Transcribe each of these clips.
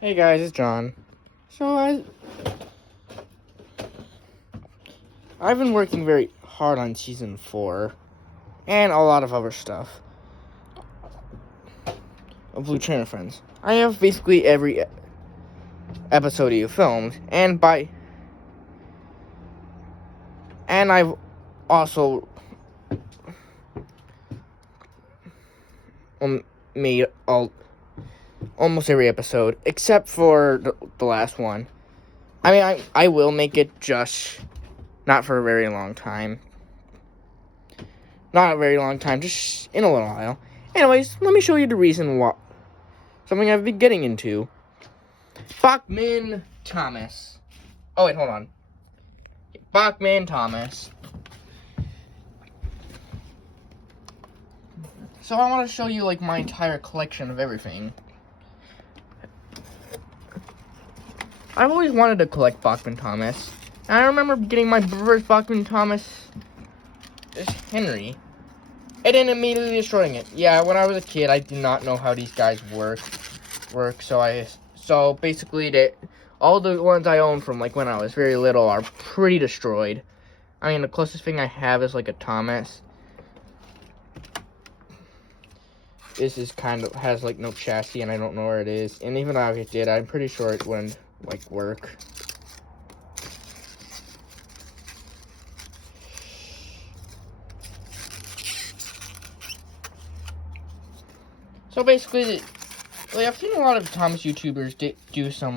Hey guys, it's John. So I've been working very hard on season 4 and a lot of other stuff of Blue Trainer Friends. I have basically every episode you filmed, and I've also made almost every episode except for the last one. I mean, I will make it, just not for a very long time. Not a very long time, just in a little while. Anyways, let me show you the reason why. Something I've been getting into. Bachmann Thomas. Oh, wait, hold on. Bachmann Thomas. So I want to show you, my entire collection of everything. I've always wanted to collect Bachmann Thomas. And I remember getting my first Bachmann Thomas Henry, and then immediately destroying it. Yeah, when I was a kid, I did not know how these guys work. So basically, all the ones I own from when I was very little are pretty destroyed. I mean, the closest thing I have is a Thomas. This is has no chassis, and I don't know where it is. And even though it did, I'm pretty sure it wouldn't work. So basically, I've seen a lot of Thomas YouTubers do some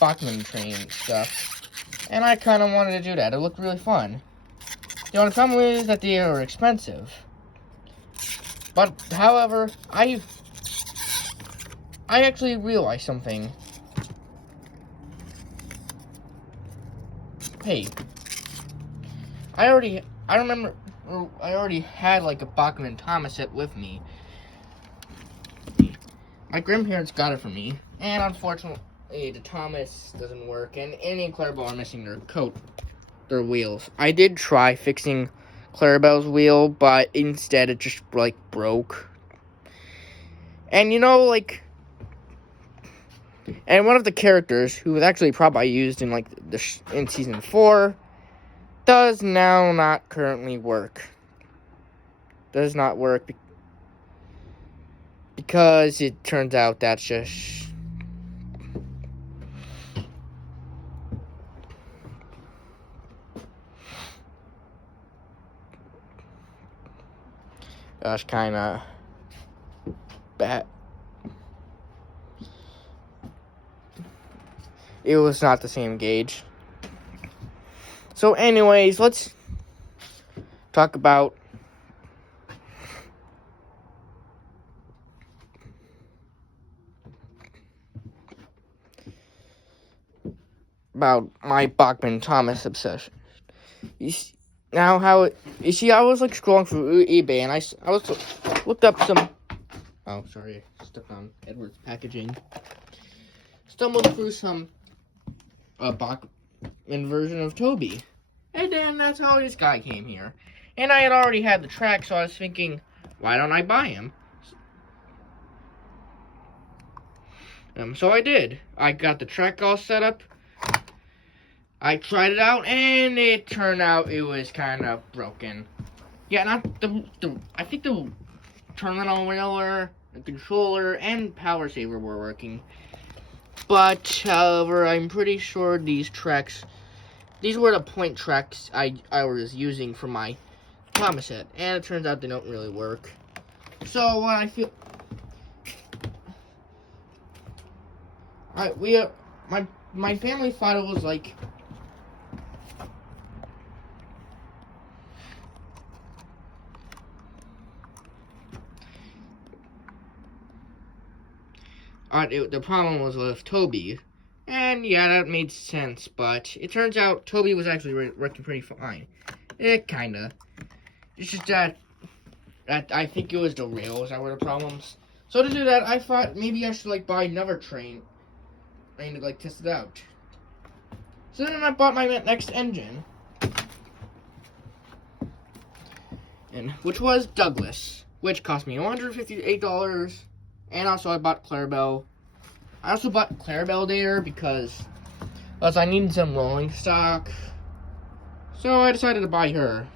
Bachmann train stuff, and I kind of wanted to do that. It looked really fun. The only problem is that they are expensive. But however, I actually realized something. Hey, I already had a Bachmann Thomas set with me. My grandparents got it for me, and unfortunately, the Thomas doesn't work, and Annie and Clarabelle are missing their wheels. I did try fixing Clarabelle's wheel, but instead it just broke. And and one of the characters who was actually probably used in in season 4 does now not currently work. Does not work because it turns out that's just kind of bad. It was not the same gauge. So anyways, let's talk about my Bachmann Thomas obsession. You see, I was scrolling through eBay, and I looked up some. Oh, sorry, I stepped on Edward's packaging. Stumbled through some Bachmann version of Toby, and then that's how this guy came here. And I had already had the track, so I was thinking, why don't I buy him? So I did. I got the track all set up. I tried it out, and it turned out it was kind of broken. Yeah, not I think the terminal wheeler, the controller, and power saver were working. But, however, I'm pretty sure these were the point tracks I was using for my Thomas set, and it turns out they don't really work. So, what I feel... my family thought it was the problem was with Toby, and yeah, that made sense, but it turns out Toby was actually working pretty fine. Kinda. It's just that I think it was the rails that were the problems. So to do that, I thought maybe I should buy another train and to test it out. So then I bought my next engine, which was Douglas, which cost me $158, and also I bought Clarabelle I also bought Clarabelle there because I needed some rolling stock. So I decided to buy her.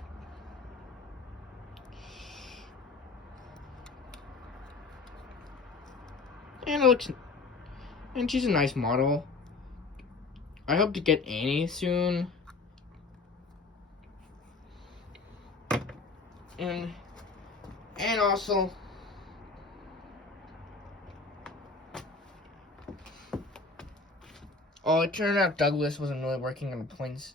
And she's a nice model. I hope to get Annie soon. And also, it turned out Douglas wasn't really working on the points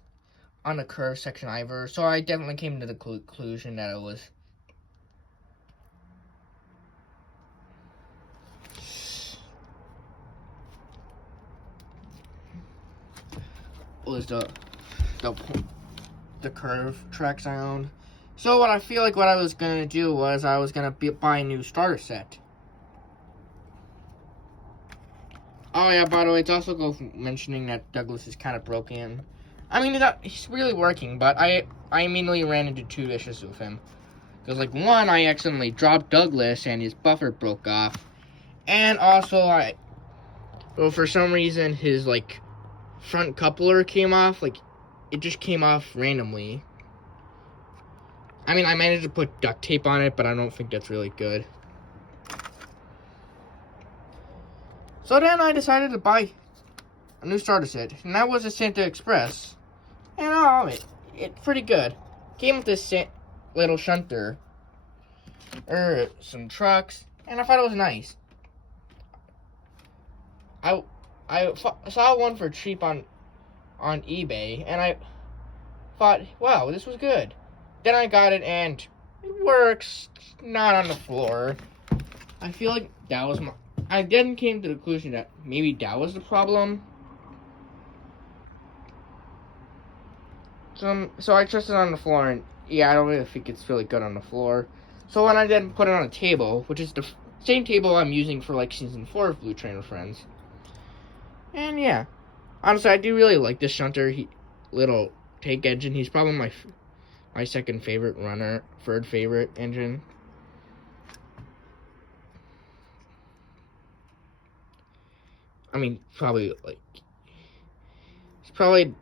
on the curve section either, so I definitely came to the conclusion that it was the curve tracks I owned. So what I was gonna do was I was gonna buy a new starter set. Oh yeah, by the way, it's also worth mentioning that Douglas is kind of broken. I mean, he's really working, but I immediately ran into two issues with him. Because, like, one, I accidentally dropped Douglas and his buffer broke off. And also, for some reason, his, like, front coupler came off. Like, it just came off randomly. I mean, I managed to put duct tape on it, but I don't think that's really good. So then I decided to buy a new starter set, and that was a Santa Express. And it's pretty good. Came with this little shunter, some trucks, and I thought it was nice. I saw one for cheap on eBay, and I thought, wow, this was good. Then I got it, and it works. Not on the floor. I feel like that was I then came to the conclusion that maybe that was the problem. So I trusted it on the floor, and yeah, I don't really think it's really good on the floor. So when I then put it on a table, which is the same table I'm using for like season 4 of Blue Trainer Friends. And yeah, honestly, I do really like this shunter. Little take engine. He's probably my second favorite runner, third favorite engine. I mean, probably he's probably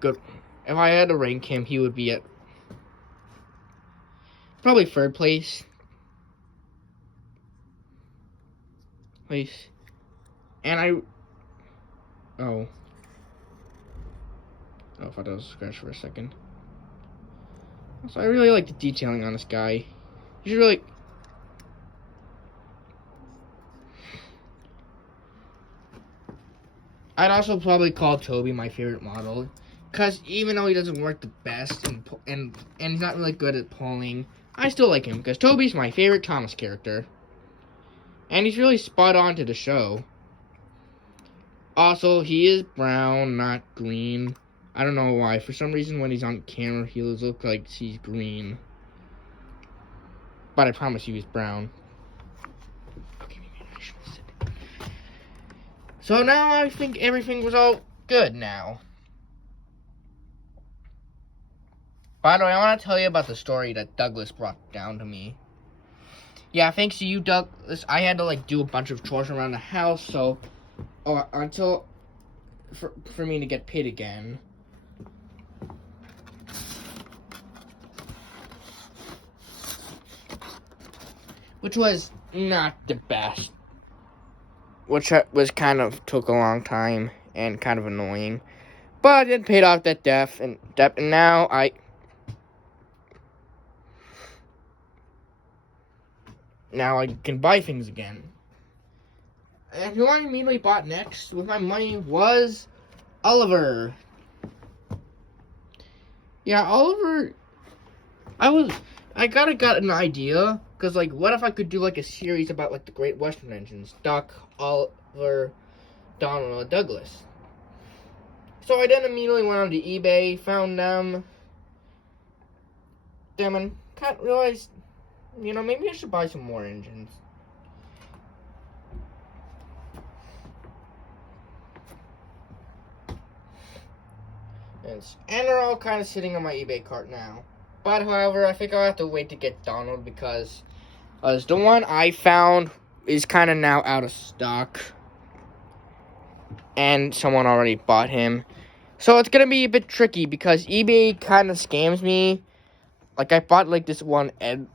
good. If I had to rank him, he would be at probably third place. And I thought that was a scratch for a second. So I really like the detailing on this guy. He's really. I'd also probably call Toby my favorite model, because even though he doesn't work the best and he's not really good at pulling, I still like him because Toby's my favorite Thomas character, and he's really spot on to the show. Also, he is brown, not green. I don't know why. For some reason, when he's on camera, he looks like he's green, but I promise you, he's brown. So now I think everything was all good now. By the way, I want to tell you about the story that Douglas brought down to me. Yeah, thanks to you, Douglas, I had to do a bunch of chores around the house, so until for me to get paid again. Which was not the best. Which was took a long time and kind of annoying. But it paid off that debt, and now I can buy things again. And who I immediately bought next with my money was Oliver. Yeah, Oliver. I got an idea, because what if I could do a series about the Great Western engines, Duck, Oliver, Donald, and Douglas. So I then immediately went onto eBay, found them, and kind of realized, maybe I should buy some more engines. And they're all kind of sitting on my eBay cart now. But, however, I think I'll have to wait to get Donald, because the one I found is kind of now out of stock. and someone already bought him. So it's gonna be a bit tricky because eBay kind of scams me. Like I bought like this one Ed.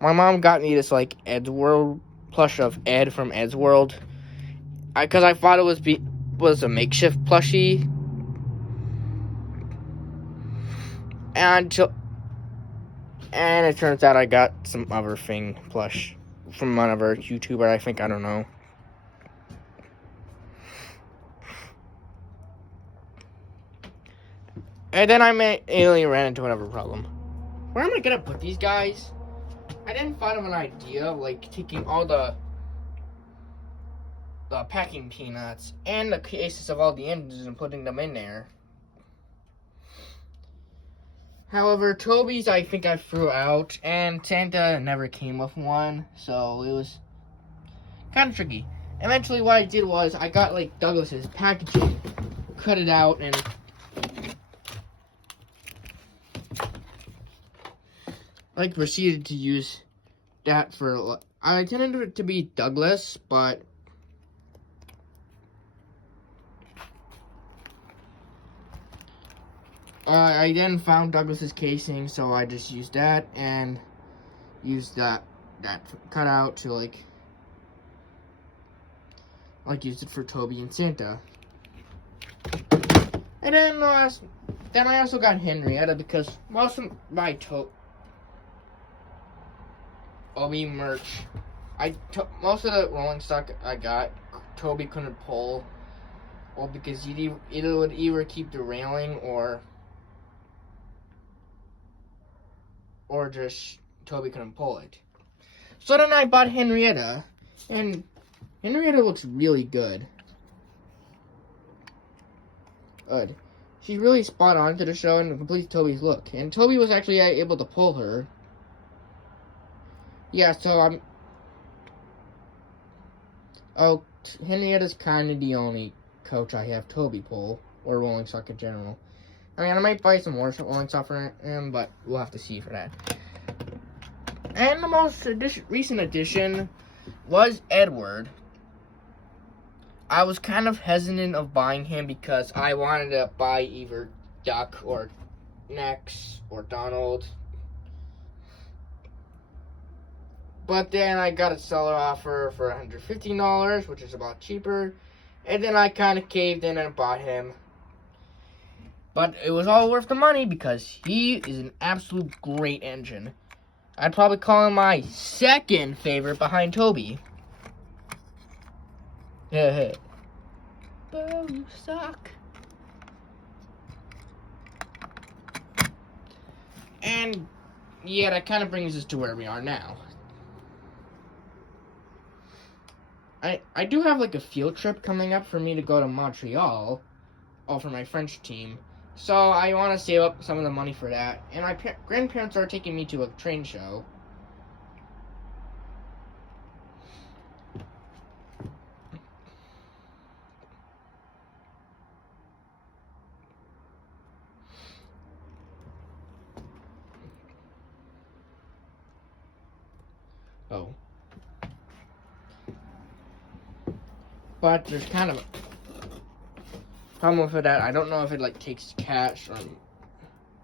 My mom got me this like Ed's World plush of Ed from Ed's World. Because I thought it was a makeshift plushie. And it turns out I got some other thing plush from another YouTuber, I don't know. And then I immediately ran into another problem. Where am I gonna put these guys? I didn't find of an idea of like taking all the packing peanuts and the cases of all the engines and putting them in there. However, Toby's I think I threw out, and Santa never came with one, so it was kind of tricky. Eventually what I did was I got like Douglas's packaging, cut it out, and like proceeded to use that for. I intended it to be Douglas, but I then found Douglas's casing, so I just used that and used that cutout to like use it for Toby and Santa. And then I also got Henrietta because most of my Toby merch, most of the rolling stock I got, Toby couldn't pull, or because it would either keep derailing or just Toby couldn't pull it. So then I bought Henrietta, and Henrietta looks really good. She's really spot on to the show and completes Toby's look. And Toby was actually able to pull her. Yeah, so Henrietta's kind of the only coach I have Toby pull, or rolling stock in general. I mean, I might buy some more rolling stock for him, but we'll have to see for that. And the most recent addition was Edward. I was kind of hesitant of buying him because I wanted to buy either Duck or Nex or Donald. But then I got a seller offer for $115, which is about cheaper. And then I kind of caved in and bought him. But it was all worth the money because he is an absolute great engine. I'd probably call him my second favorite behind Toby. Bo, you suck. And yeah, that kind of brings us to where we are now. I do have like a field trip coming up for me to go to Montreal, all for my French team. So I want to save up some of the money for that. And my grandparents are taking me to a train show. Oh. But there's kind of a problem with that. I don't know if it like takes cash or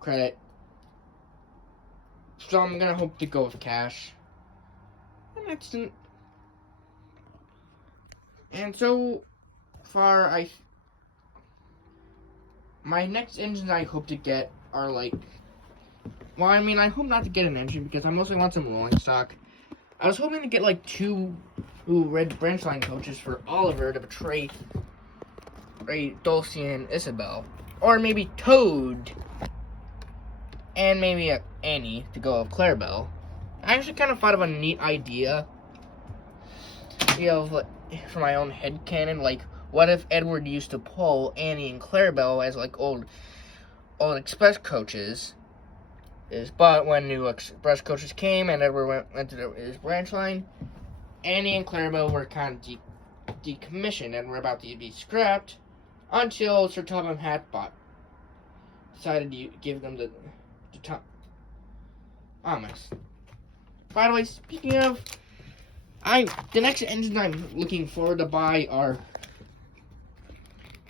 credit. So I'm gonna hope to go with cash. And so far my next engines I hope to get are like, well, I mean, I hope not to get an engine because I mostly want some rolling stock. I was hoping to get like two red branch line coaches for Oliver to betray Dulcie and Isabel, or maybe Toad, and maybe Annie to go with Clarabelle. I actually kind of thought of a neat idea, for my own headcanon. Like, what if Edward used to pull Annie and Clarabelle as like old express coaches? But when new express coaches came and Edward went to his branch line, Annie and Clarabelle were kind of decommissioned and were about to be scrapped until Sir Topham Hatt decided to give them the Thomas. By the way, speaking of, the next engines I'm looking forward to buy are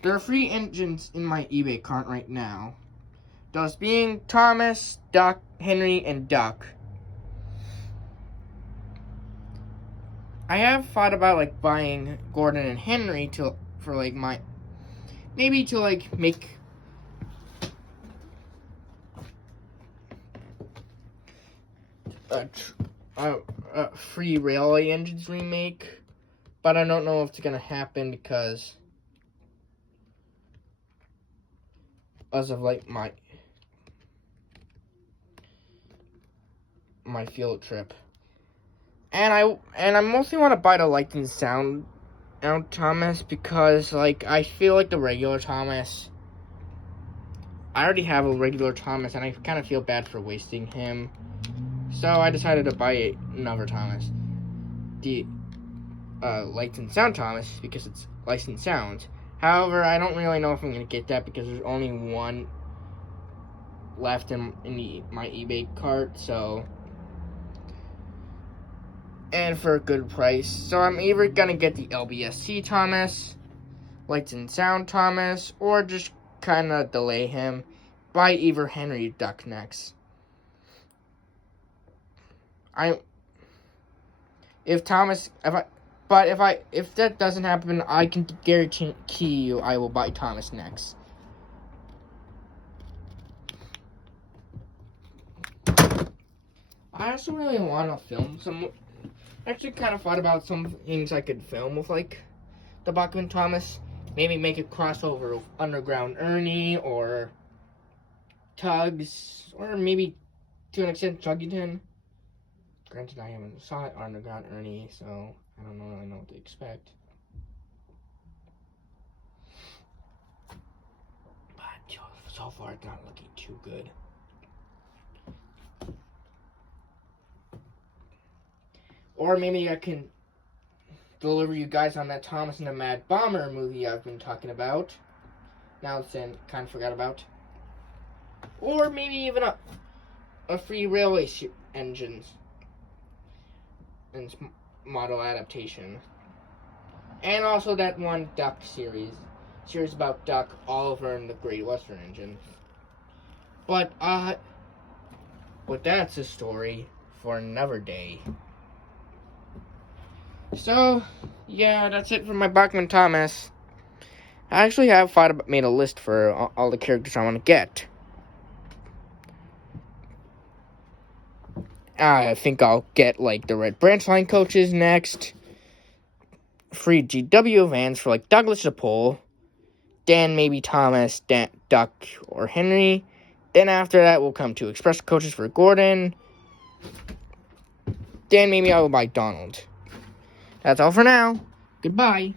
There are 3 engines in my eBay cart right now. Those being Thomas, Duck, Henry, and Duck. I have thought about like buying Gordon and Henry for like my maybe to like make a free railway engines remake, but I don't know if it's gonna happen because as of like my field trip. And I mostly want to buy the Light and Sound Thomas because like I feel like the regular Thomas, I already have a regular Thomas and I kind of feel bad for wasting him. So I decided to buy another Thomas. The Light and Sound Thomas because it's Light and Sound. However, I don't really know if I'm going to get that because there's only one left in my eBay cart, so and for a good price. So I'm either gonna get the LBSC Thomas, Lights and Sound Thomas, or just kinda delay him, buy either Henry Duck next. If that doesn't happen, I can guarantee you I will buy Thomas next. I also really want to film some. Actually, kind of thought about some things I could film with, like, the Bachmann Thomas. Maybe make a crossover with Underground Ernie, or Tugs, or maybe, to an extent, Chuggington. Granted, I haven't saw Underground Ernie, so I don't really know what to expect. But, so far, it's not looking too good. Or maybe I can deliver you guys on that Thomas and the Mad Bomber movie I've been talking about. Now it's in, kind of forgot about. Or maybe even a free railway engines and model adaptation. And also that one Duck series about Duck, Oliver, and the Great Western Engine. But that's a story for another day. So, yeah, that's it for my Bachmann Thomas. I actually have made a list for all the characters I want to get. I think I'll get, like, the Red Branch Line coaches next. Free GW vans for, like, Douglas DePole. Then maybe Thomas, Duck, or Henry. Then after that, we'll come to Express coaches for Gordon. Then maybe I will buy Donald. That's all for now. Goodbye.